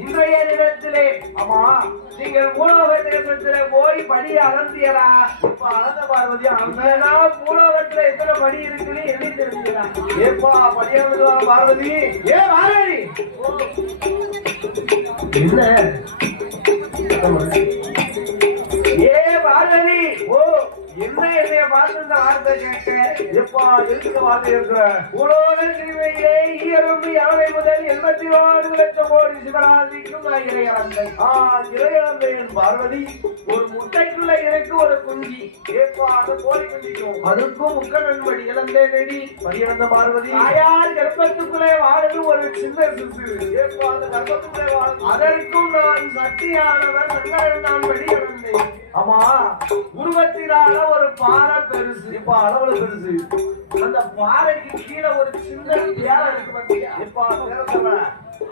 இன்றைய தினத்திலே ஆமா நீங்கள் மூலோக தேசத்திலே போய் படி அகர்த்தியரா அழந்த பார்வதி அந்த மூலோகத்துல எத்தனை படி இருக்குன்னு எண்ணி தெரிஞ்சுக்கிறான் ஏப்பா படியா பார்வதி ஏ பார்வதி ஏ பார்வதி ஓ என்ன என்னைய பார்த்து இந்த வார்த்தை கேட்க எப்பா எதுக்கு வார்த்தை இருக்கிற உலோக திருவையிலே ஈயரும்பு யானை முதல் 84 லட்சம் கோடி சிவராசிக்கும் நான் இறையளந்தேன் பார்வதி ஒரு முட்டைக்குள்ள இருக்கு ஒரு குஞ்சி ஏப்பா அந்த கோழி குஞ்சிக்கும் அதுக்கும் முக்கணன் படி இழந்தேன் நெடி படி இழந்த பார்வதி தாயார் கர்ப்பத்துக்குள்ளே வாழது ஒரு சின்ன சிசு ஏப்பா அந்த கர்ப்பத்துக்குள்ளே வாழது அதற்கும் நான் சக்தியானவன் நான் படி இழந்தேன் ஆமா உருவத்தினால ஒரு பாறை பெருசு இப்ப அளவுல பெருசு அந்த பாறைக்கு கீழே ஒரு சின்ன பேரை இருக்கு பத்தியா இப்ப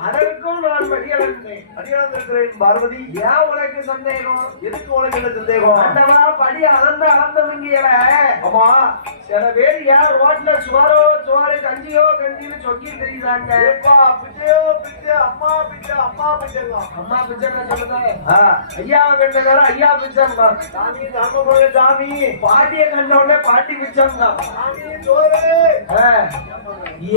அதற்கும் நான் படியளந்திருக்கிறேன் பார்வதி ஏன் உனக்கு சந்தேகம் எதுக்கு உனக்கு என்ன சந்தேகம் அந்தவா படி அளந்தவங்கியல ஆமா சில பேர் ஏன் ரோட்ல சோறு கஞ்சியோ கஞ்சின்னு சொல்லி தெரியுறாங்க பிச்சையோ பிச்சை அம்மா பிச்சை அம்மா பிச்சை சொல்லுங்க ஐயா கண்டகார ஐயா பிச்சைங்க சாமி சாமி சாமி பாட்டிய கண்ட உடனே பாட்டி பிச்சைங்க சாமி சோறு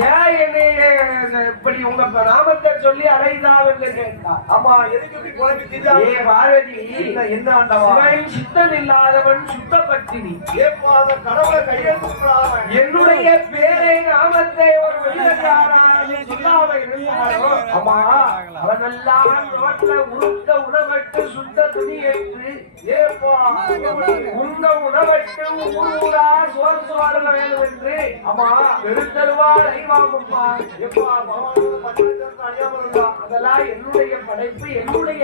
ஏன் என்ன இப்படி உங்க நாமத்தை சொல்லி அழைதாவென்று கேட்டா ஆமா எதுக்கு இப்படி குழப்பிட்டீங்க ஏ பார்வதி என்ன ஆண்டவா சிவன் சித்தன் இல்லாதவன் சுத்த பத்தினி ஏப்பா அந்த கடவுளை கையெழுத்துறான் என்னுடைய பேரை நாமத்தை ஒரு வெளியாராலே சொல்லாம இருந்தாரோ ஆமா அவனெல்லாம் ரோட்ல உருத்த உணவட்டு சுத்த துணி ஏற்று ஏப்பா உங்க உணவட்டு ஊரா சோறு வேணும் என்று ஆமா பெருத்தருவாள் அறிவாகும்மா எப்பா அதெல்லாம் என்னுடைய படைப்பு என்னுடைய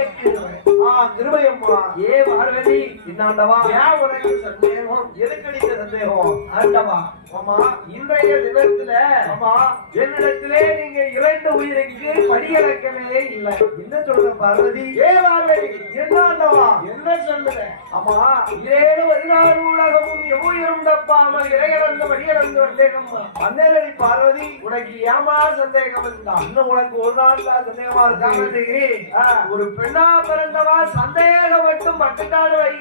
கிருபையம்மா ஏ பார்வதி இன்னாண்டவா ஏன் உனக்கு சந்தேகம் எதுக்கடி சந்தேகம் ஆண்டவா ஆமா இன்றைய தினத்துல ஆமா என்னிடத்திலே நீங்க 2 உயிருக்கு படியளக்கவே இல்லை என்ன சொல்ற பார்வதி ஏ பார்வதி என்னாண்டவா என்ன சொல்லுற ஆமா 7 உலகமும் எவ்வுயிரும் தப்பாமல் இறையிறந்த படியளந்து வந்தேகம்மா அன்னேரடி பார்வதி உனக்கு ஏமா சந்தேகம் இருந்தா இன்னும் உனக்கு ஒரு நாள் தான் சந்தேகமா இருக்கா ஒரு பெண்ணா பிறந்தவா சந்தேகம் மட்டும் பட்டுட்டாடு வை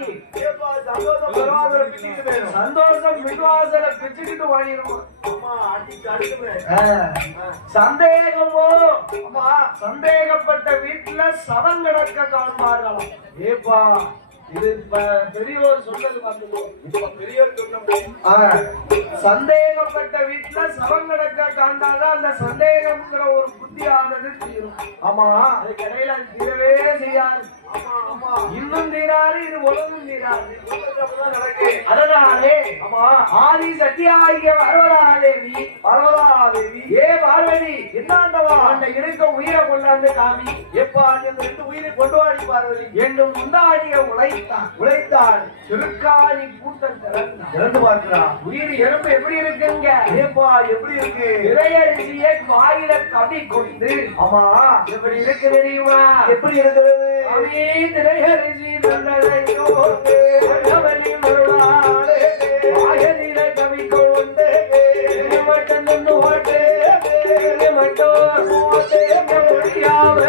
சந்தோஷம் விசுவாசல பிச்சுக்கிட்டு வாழிடுமா சந்தேகமோ சந்தேகப்பட்ட வீட்டுல சவம் கிடக்க காண்பார்களாம் ஏப்பா இது பெரியோர் சொன்னது பார்த்துக்கோ. பெரியோர் சொன்ன சந்தேகப்பட்ட வீட்டுல சவம் கிடக்க காண்டாதான் அந்த சந்தேகம்ங்கிற ஒரு புத்தியானது தீரும். ஆமா, அது கடையில தீரவே செய்யாது. இன்னும் தீராது, இது உலகம் தீராது. அதனாலே ஆதி சத்தியாகிய பார்வதாதேவி ஏ பார்வதி என்னாண்டவா அந்த இருக்க உயிரை கொண்டாந்து காமி எப்ப அந்த உயிரை கொண்டு வாடி பார்வதி என்னும் முந்தாடிய உழைத்தான் திருக்காணி கூட்டம் திறந்து பார்க்கிறான். உயிர் எறும்பு எப்படி இருக்குங்க? ஏப்பா எப்படி இருக்கு? இறையரிசியை வாயில கவி கொண்டு ஆமா எப்படி இருக்கு தெரியுமா? எப்படி இருக்கிறது? திரையரிசி நல்லதையோ அவனி மருளாளே வாயலில கவி கொண்டு மட்டும் நின்று ஓட்டு மட்டும் ஓட்டு முடியாம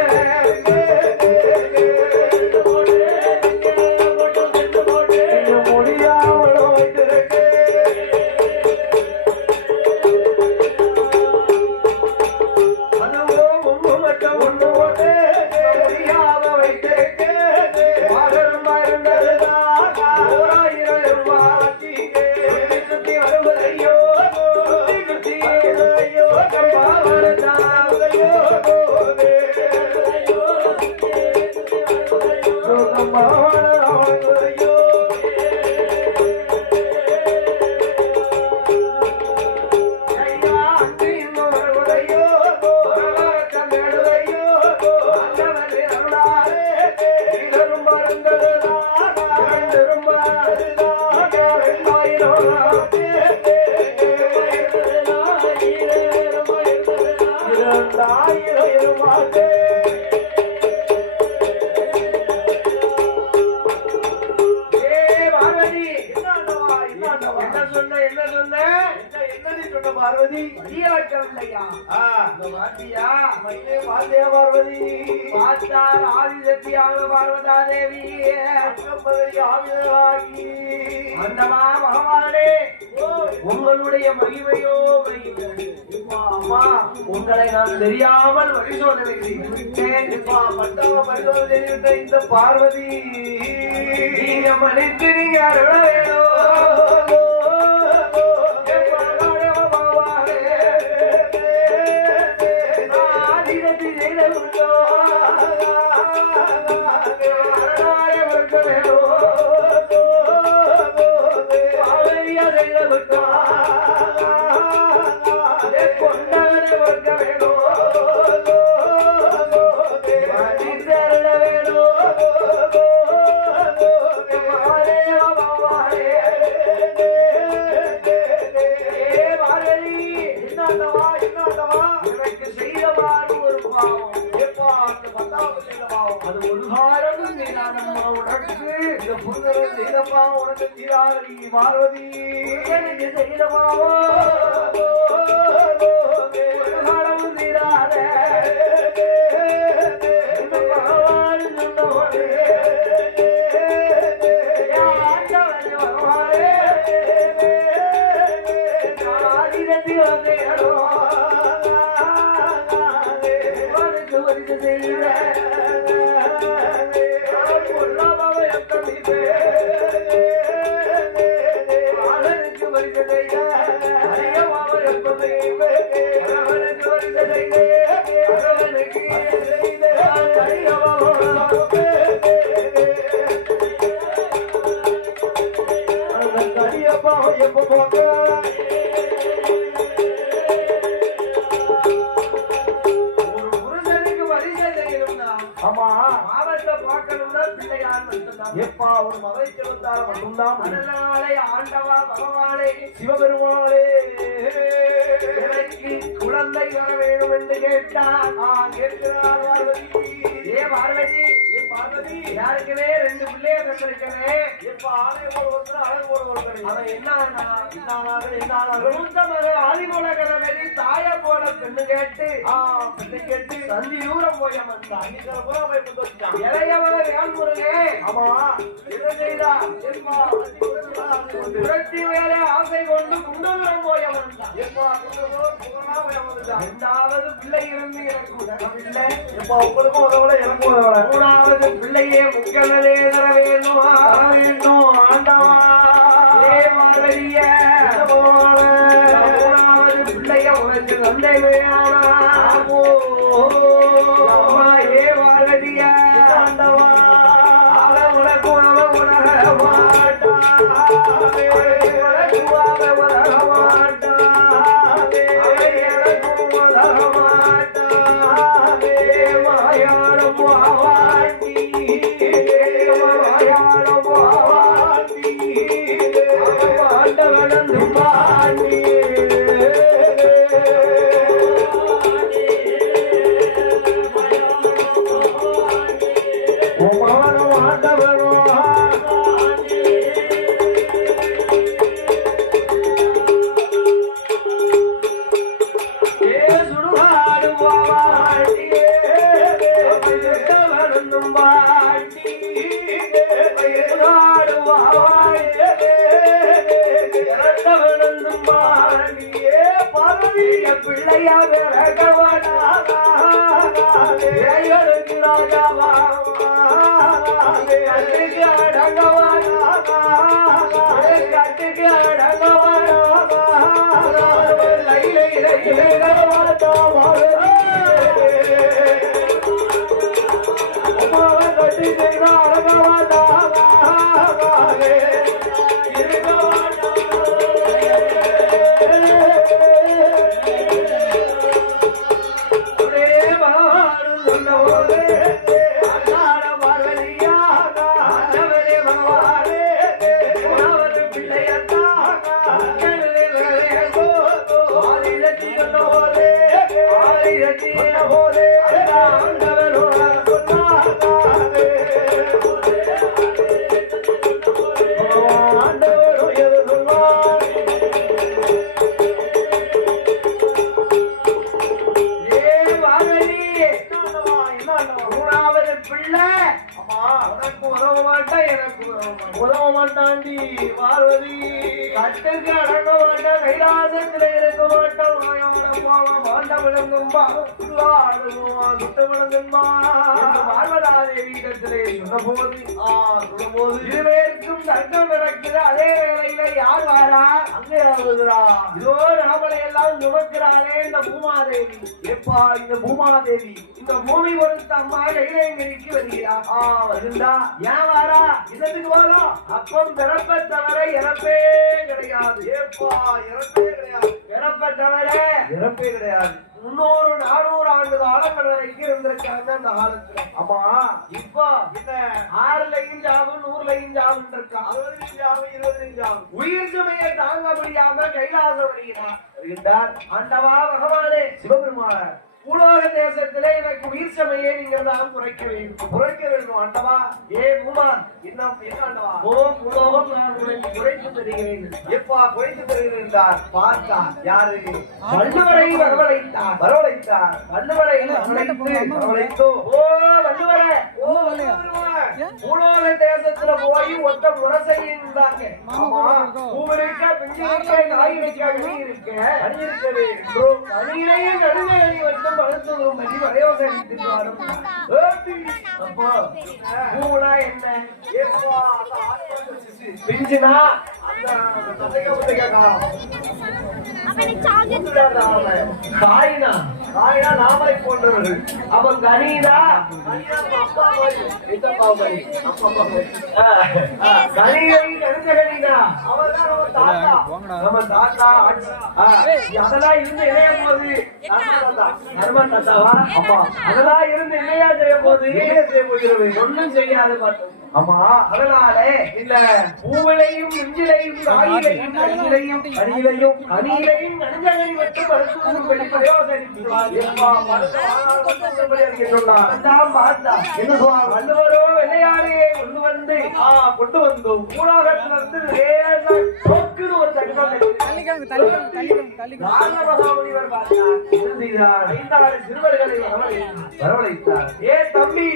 பார்வதி பார்வதி பார்த்தார் ஆதிசக்தியாக பார்வதாதேவி அந்தமா பகவானே உங்களுடைய மகிமையோ அம்மா உங்களை நான் தெரியாமல் பரிசோதனை செய்துவிட்டேன். பரிசோதனை செய்துவிட்ட இந்த பார்வதி நீங்க மன்னித்து நீங்க அருள வேணும். பார்வதி செய்தமாவோ தீராத ஒரு மகளை செலுத்தார மட்டும்தான். அதனாலே ஆண்டவா பகவானே சிவபெருமானே எனக்கு குழந்தை வர வேண்டும் என்று கேட்டார். கேட்கிறார் பார்வதி. ஏ பார்வதி, ஏ பார்வதி, யாருக்குமே 2 பிள்ளைய தந்திருக்கவே எப்ப ஆணை போல ஒருத்தர் அழகு போல ஒருத்தர். அவன் என்ன மூத்த மகன் ஆதிமூலகர வெளி தாய போல பெண்ணு கேட்டு சந்தி தூரம் போய் அமர்ந்தான். இளையவளை வேல்முருகே ஆமா என்ன செய்தா புரட்சி வேலை ஆசை கொண்டு வந்து குண்டபுரம் போய் அமர்ந்தான். இரண்டாவது பிள்ளை இருந்து எனக்கு உதவவில்லை. உங்களுக்கும் உதவல, எனக்கும் உதவல. மூணாவது பிள்ளையே முக்கியமே தர வேண்டும் ஆண்டவா. மாறிய மூணாவது பிள்ளைய உனக்கு தந்தைமையானா ஏ மாறிய ஆண்டவா. உனக்கு உணவு உணர மாட்டா இருவேருக்கும் தர்க்கம் நடக்குது. அதே வேளையில யார் வாரா? அங்கே வருகிறா. இதோ நாமளை எல்லாம் சுமக்கிறாளே இந்த பூமாதேவி. எப்பா இந்த பூமாதேவி இந்த பூமி பொறுத்த அம்மா கைலைங்கிரிக்கு வருகிறா. வருந்தா. ஏன் வாரா? இதற்கு வாரா? அப்பம் பிறப்ப தவிர இறப்பே கிடையாது. ஏப்பா இறப்பே கிடையாது. இறப்ப தவிர இறப்பே கிடையாது. 300-400 ஆண்டு காலங்கள் வரைக்கும் இருந்திருக்காங்க அந்த காலத்துல. ஆமா இப்போ இந்த 6 ஜாவு 100 ஜாவுன்னு இருக்கா. 60 ஜாவு 20 ஜாவு. உயிர் சுமையை தாங்க முடியாம கைலாசம் வருகிறார். ஆண்டவா பகவானே சிவபெருமான பூலோக தேசத்திலே எனக்கு உயிர் சமையை நீங்கள் தான் குறைக்க வேண்டும் ஆண்டவா. ஏ பூமா இன்னும் என்ன ஆண்டவா? ஓ பூலோகம் நான் உங்களுக்கு குறைத்து தருகிறேன். எப்பா குறைத்து தருகிறேன் என்றார். பார்த்தா யாரு? வள்ளுவரை வரவழைத்தார். வள்ளுவரை வரவழைத்தோ. ஓ வள்ளுவரே, ஓ பூலோக தேசத்துல போய் ஒத்த முரசை இருந்தாங்க. ஆமா பூவிருக்க பிஞ்சிருக்க நாய் வைக்க அணி இருக்க அணி இருக்கவே அணியிலேயே நடுவே அணி வந்து பழுத்ததும் மதி வரையோசனித்து வரும். அப்போ பூனா என்ன? பிஞ்சினா காயினா நாமலை போன்றவர்கள். அவன் கனிதா அதெல்லாம் இருந்து இணைய போது அதெல்லாம் இருந்து இல்லையா செய்ய போது ஒன்னும் செய்யாது பார்த்தோம். ஆமா அதனால இல்ல பூவிலையும் நெஞ்சிலையும் காயிலையும் அணியிலையும் அணியிலையும் நெஞ்சலை மட்டும் மருத்துவம் வள்ளுவரோ வெள்ளையாரையே கொண்டு வந்தோம் ஊடகத்திலிருந்து ஒரு தனிவர் 5-6 சிறுவர்களை வரவழைத்தார். ஏ தம்பி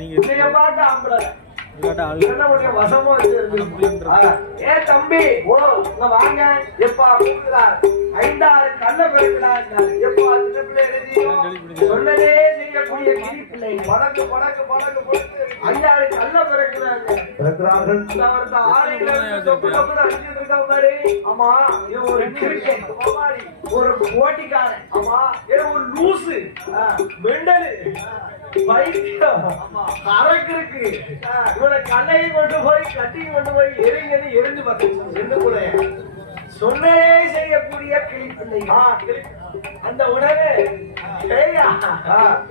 நீங்க பாட்டு ஆம்பளை வசமா ஏ தம்பி ஓ வாங்க எப்பா கூப்பிடுறார் 5-6 கல்ல பிறகுறார் எப்பா சின்ன பிள்ளை எழுதி சொன்னதே செய்யக்கூடிய கிளி பிள்ளை படக்கு 5-6 கல்ல பிறகுறார்கள் ஆமா ஒரு கிரிக்கெட் ஒரு போட்டிக்காரன் ஆமா ஒரு லூசு மெண்டலு பைத்தியம் அரக்கு இருக்கு இவனை கண்ணையை கொண்டு போய் கட்டியை கொண்டு போய் எரிஞ்சு பார்த்து சொன்னே செய்யக்கூடிய கிளிப்பிள்ளை அந்த உடனே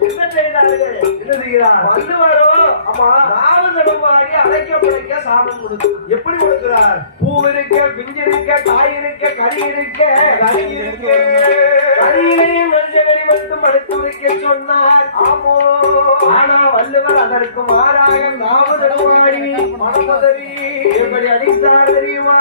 என்ன செய்தார்கள் என்ன செய்கிறார் வள்ளுவரோ ஆமா ராவதடுமாடி அரைக்க புடைக்க சாபம் கொடுத்து எப்படி கொடுக்கிறார் பூ இருக்க பிஞ்சு இருக்க காய் இருக்க கறி இருக்க கறியிலையும் மஞ்சள் மட்டும் அடுத்து இருக்க சொன்னார் ஆமோ ஆனா வள்ளுவர் அதற்கு மாறாக ராவதடுமாடி மனமதறி எப்படி அடித்தார் தெரியுமா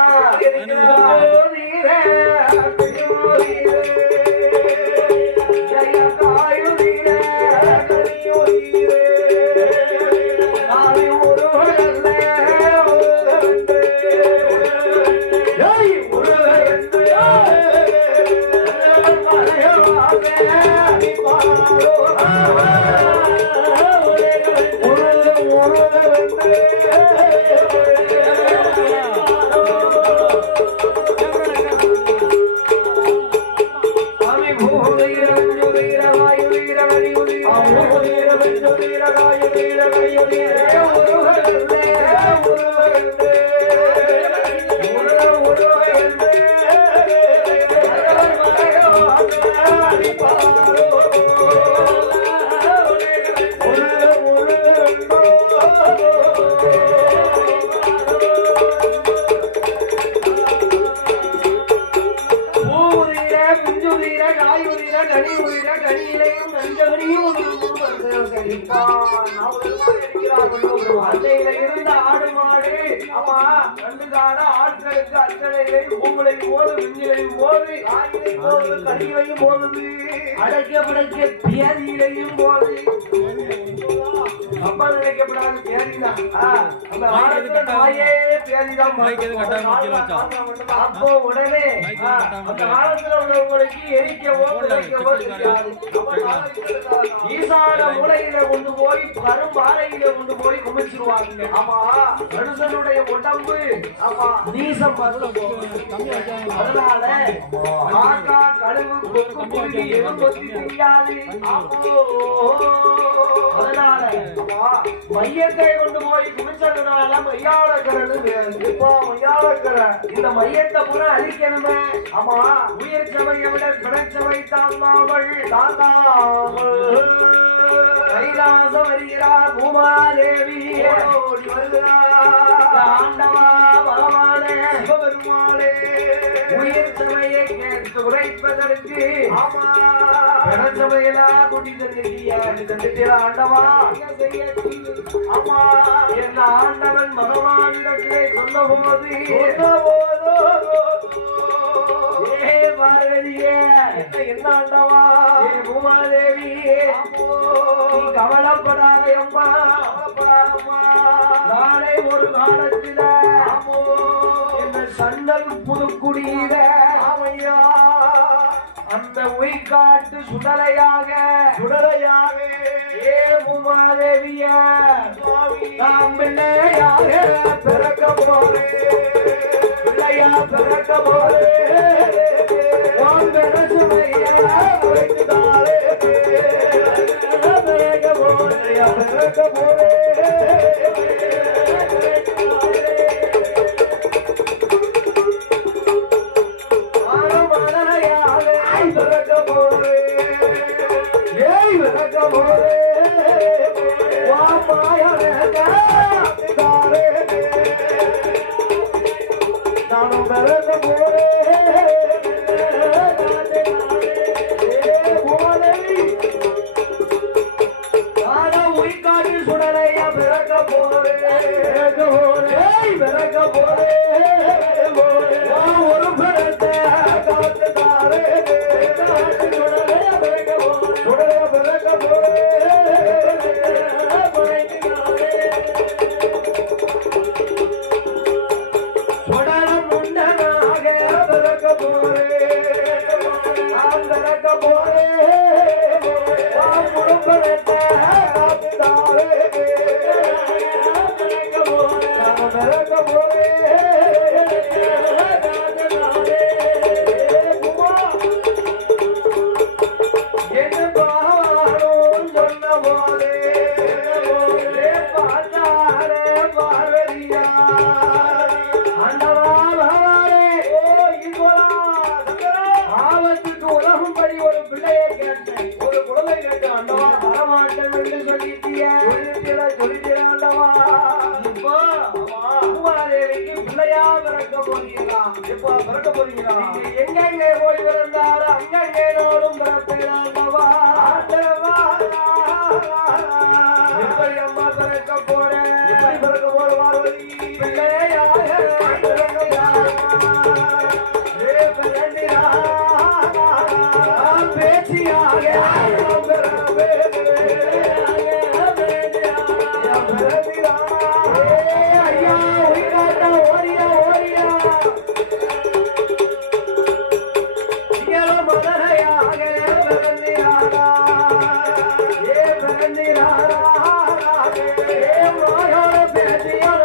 இருந்த ஆடு மாடு ஆமா ரெண்டு கால ஆட்களுக்கு அச்சலையிலையும் பூங்களையும் போது விஞ்சிலையும் போது கடிகளையும் போகுது அடைக்க படைக்க பியாதியிலையும் போது அப்பா நினைக்கப்படாது பியாதிதான் அந்த ஆடத்துல நாயே பியாதிதான் அப்போ உடனே அந்த காலத்துல உள்ளவங்களுக்கு எரிக்கவோ விளைக்கவோ தெரியாது ஈசான மூலையில கொண்டு போய் கரும்பாறையில கொண்டு போய் குமிச்சிருவாங்க ஆமா மனுஷனுடைய உடம்பு ஆமா நீசம் அதனால காக்கா கழுவு கொக்கு புள்ளி எதுவும் கொத்தி தெரியாது அதனால மையத்தை கொண்டு போய் குமிச்சதுனால மையாளக்கரை இந்த மையத்தை பூரா அழிக்கணுமே ஆமா உயிர் சபையை விட பிணச்சபை தாங்காமல் கைலாசம் வருகிறார் பூமாதேவி ஆண்டவா பகவானே பெருமாளே உயிர் சபையை கேட்டு உரைப்பதற்கு பிணச்சபையெல்லா கூட்டிட்டு ஆண்டவா ஆமா என்ன ஆண்டவன் பகவானிடத்திலே சொன்ன போது என்ன ஆண்டவா பூமாதேவி கவலைப்படாத அம்மா நாளை ஒரு காலத்தில என்ன சண்டல் புதுக்குடியில அந்த உயிர்காட்டு சுடலையாக ஏ பூமாதேவிய நாம் பிள்ளையாக பிறக்க போறேன் பிள்ளையா பிறக்க போறேன் செய்திகளை சொல்லிட்டாண்டவா. இப்போ பூமாதேவிக்கு பிள்ளையா பிறக்க போறீங்களா? எப்போ பிறக்க போறீங்களா? எங்கெங்கே போய் பிறந்தாலும் அங்கங்கே நோடும் பிறப்பேடாண்டவா. எப்படி அம்மா பிறக்க போறேன்? எப்படி பிறக்க போற பார்வதி? பிள்ளையாக பேச்சியாக ஐயா ஓடியா ஓடியா மதனையாக பிறந்திராரா ஏ பிறந்திராரா ஏ மாயோட பேச்சியாக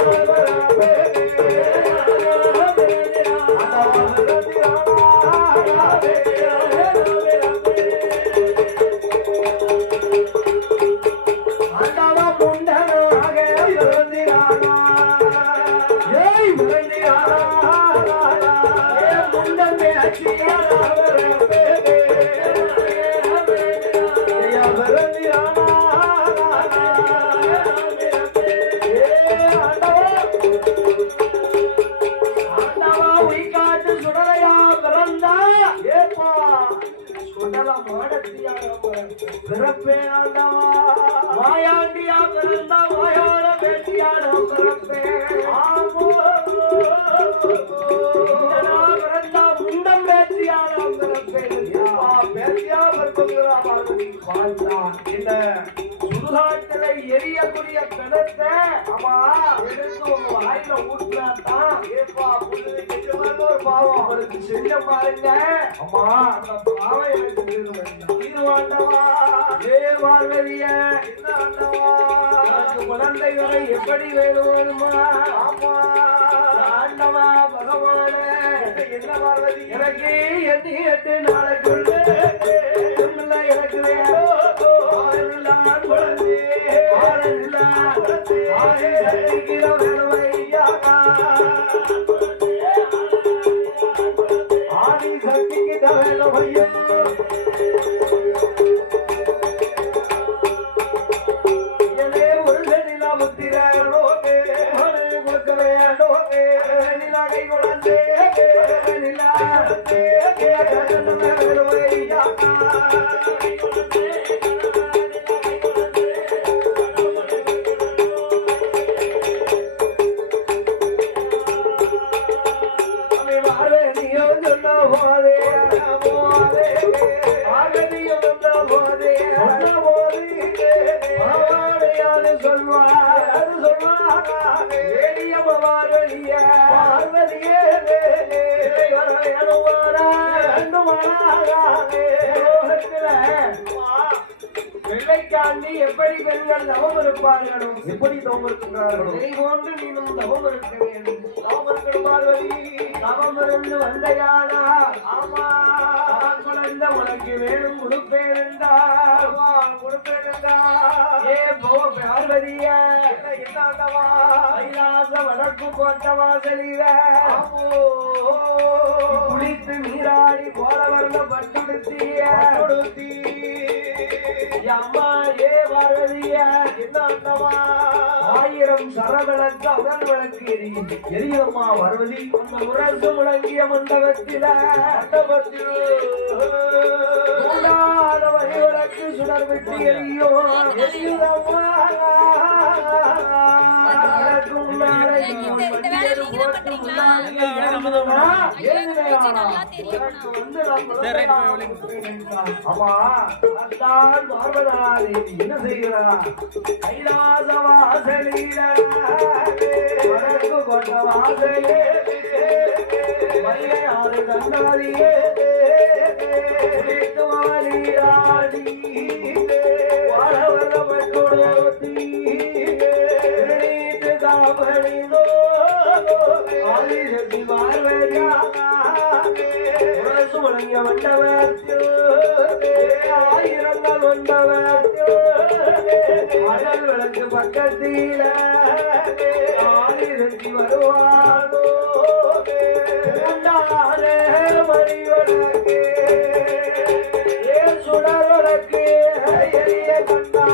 வாயாண்டியா பிறந்தா வாயாட பேட்டியான பிறப்பே பிறந்தா முண்டம் பேச்சியான பிறப்பே பேச்சியா இந்த சுடுகாட்டில எரியக்கூடிய பிணத்தை ஆமா எடுத்து உங்க வாயில ஊற்றினாத்தான் ஏப்பா புது ஒரு பாவம் அவருக்கு செஞ்ச பாருங்க அம்மா அந்த பாவம் எனக்கு தீர்வாண்டவா ஏ பார்வதிய என்ன ஆண்டவா குழந்தைகளை எப்படி வேணுமா ஆமா ஆண்டவா பகவான என்ன பார்வதி எனக்கு எண்ணி 8 நாளைக்குள்ள எனக்கு ஆதி சக்திக்கு தவேல பையா வெள்ளைக்காண்டி எப்படி பெண்கள் தவம் இருப்பார்களோ எப்படி தவம் இருக்கிறார்களோ இதை போன்று நீனும் தவம் இருக்க வேண்டும் தவம் இருக்கணும் பார்வதி தவம் இருந்து வந்தையானா ஆமா குழந்த உனக்கு வேணும் கொடுப்பேன் என்றால் கொடுப்பேன் என்றால் ஏ போ பார்வதிய என்னவா கைலாச வடக்கு போட்ட வாசலில குளித்து நீராடி போல வந்த பட்டுடுத்திய அம்மா ஏ பார்வதிய என்னவா 1000 சரவிளக்கு அகல் விளக்கு எரியம்மா பார்வதி அந்த முரசு முழங்கிய மண்டபத்தில வழி விளக்கு சுடர் விட்டு எரியோ எரியுதம்மா என்ன செய்கிறார் கைலாச வாசலில வடக்கு கொண்ட வாசலே மலையாறு கண்ணாடியே வாலியாடி வாழவரப்பட்டோடி காப்படிதோ ஆதிசக்தி பார்வதியா முழங்கிய மண்டபத்தில் ஆயிரங்கள் மண்டபத்தில் அடல் விளக்கு பக்கத்தில ஆதிசக்தி வருவானோ மணி விளக்கு சுடர் விளக்கு எரிய கண்டா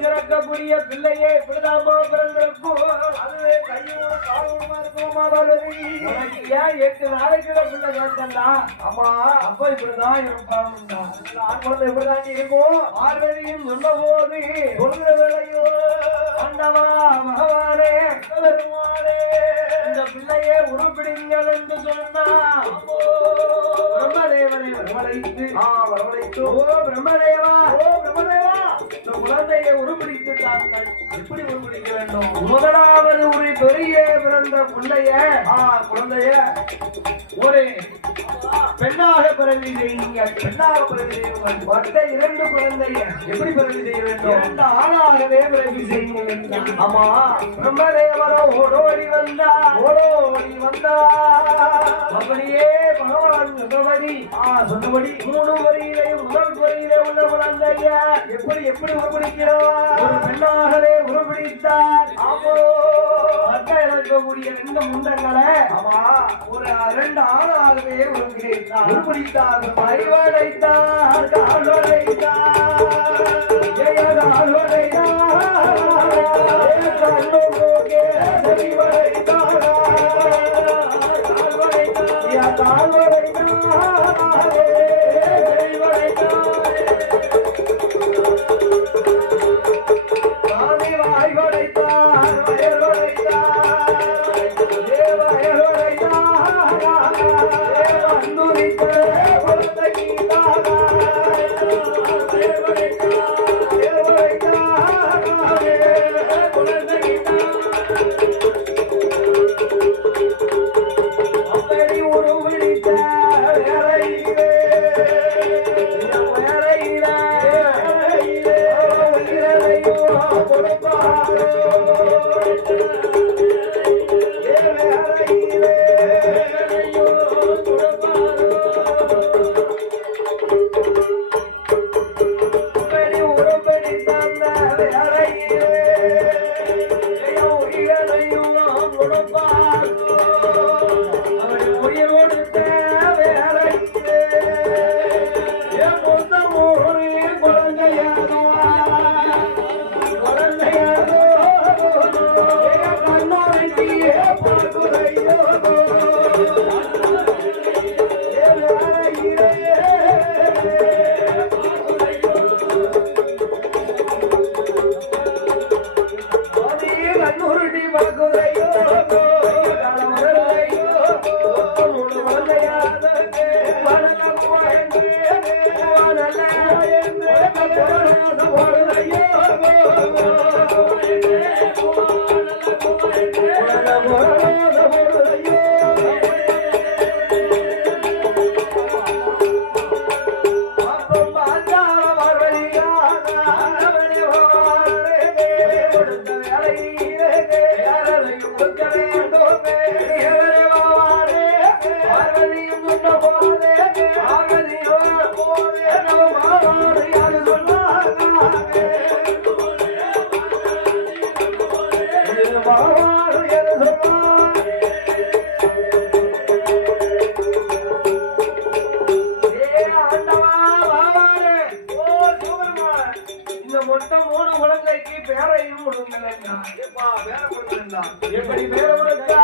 சிறக்கக்கூடிய பிள்ளையே இப்படிதாமா பிறந்திருக்கும். அதுவே கையோட காலமா இருக்குமா வருது. ஏன் 8 நாளைக்குள்ள பிள்ளை கேட்டா? ஆமா, அப்ப இப்படிதான் இருப்பாங்க. குழந்தை இப்படிதான் இருக்கும். பார்வதியும் சொன்ன போது சொல்ற வேலையோ ஆண்டவா பகவானே பெருமானே இந்த பிள்ளையே உருப்பிடுங்கள் என்று சொன்னா பிரம்மதேவனை வரவழைத்து வரவழைத்து ஓ பிரம்மதேவா இந்த குழந்தையை உருப்பிடித்துட்டார்கள். எப்படி உருப்பிடிக்க வேண்டும்? முதலாவது ஒரு பெரிய பிறந்த பிள்ளைய குழந்தைய ஒரு பெண்ணாக பிறவி செய்யுங்க. பெண்ணாக பிறவி செய்யுங்கள். மற்ற 2 குழந்தைய எப்படி பிறவி செய்ய வேண்டும்? 2 ஆணாகவே பிறவி செய்யுங்கள். ஆமா, பிரம்மதேவரோ ஓடோடி வந்தா அப்படியே சொன்னபடி 3 வரியிலே முதல் வரியிலே உள்ள குழந்தைய எப்படி உருப்பிடிக்கிறோம் பெண்ணாகவே உருப்பிடித்தார். ஆமோ இருக்கக்கூடிய 2 முண்டங்களை ஒரு 2 ஆணாகவே உருப்பிடித்தார். அறிவடைத்தார் கால்வடைத்தார் எப்படி பேர கொடுத்தா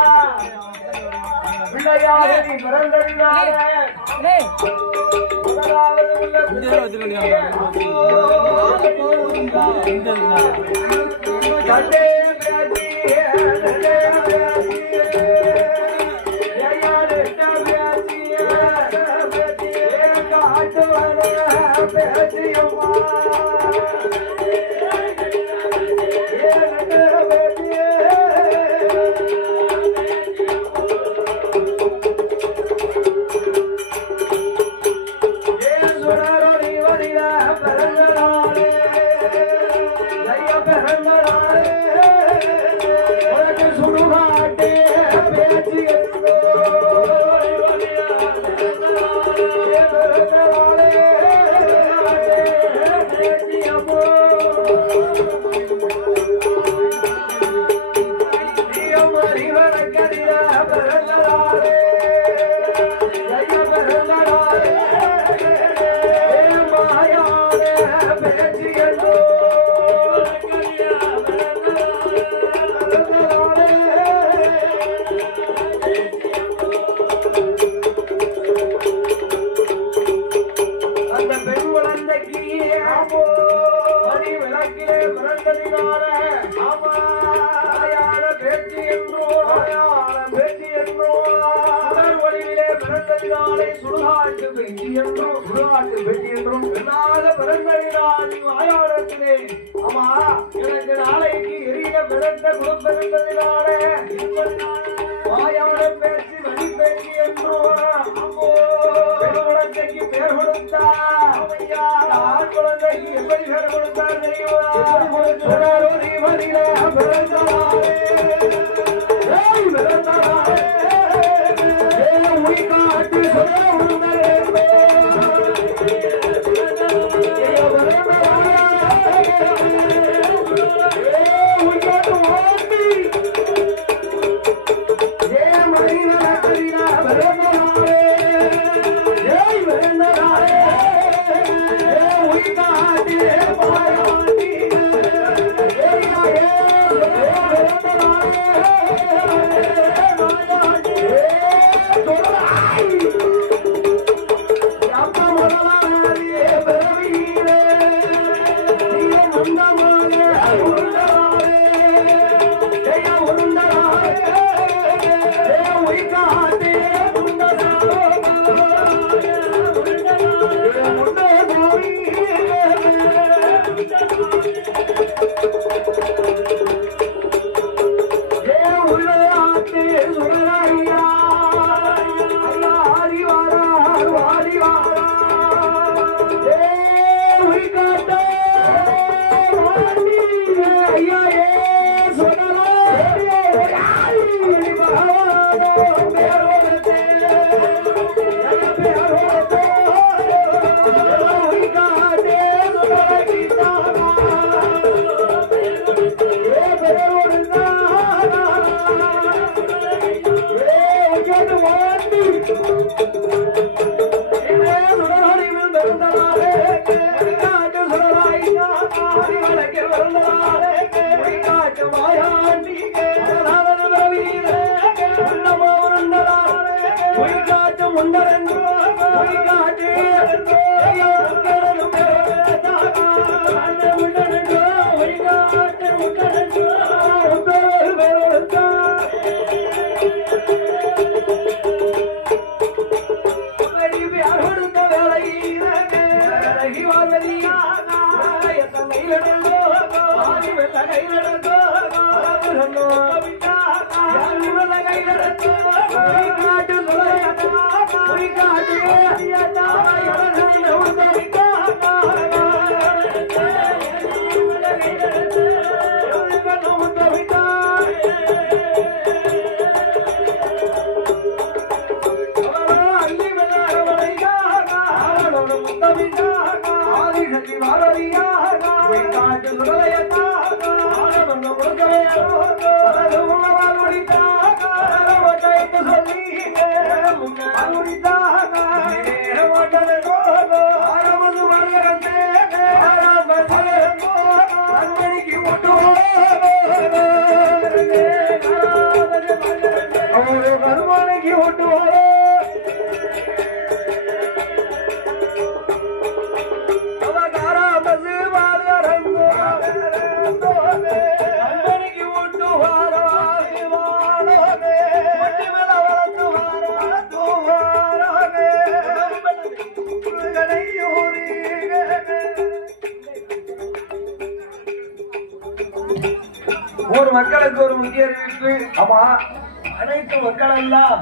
பிள்ளையாக நீ பிறந்ததினால சுடுகாட்டு பெட்டி என்றும் எல்லாத பிறந்ததினால் வாயாடத்திலே ஆமா எனக்கு நாளைக்கு எரிய பிறந்த கொடுப்பதினாலே வாயாட பேச்சு வழி பேச்சு என்றும் குழந்தைக்கு பேர் கொடுத்தா ஆண் குழந்தைக்கு எப்படி பேர் கொடுத்தார் தெரியுமா பிறந்தாலே உயிர் காட்டு ஒரு மக்களுக்கு ஒரு முக்கிய அறிவிப்பு. ஆமா, அனைத்து மக்கள் எல்லாம்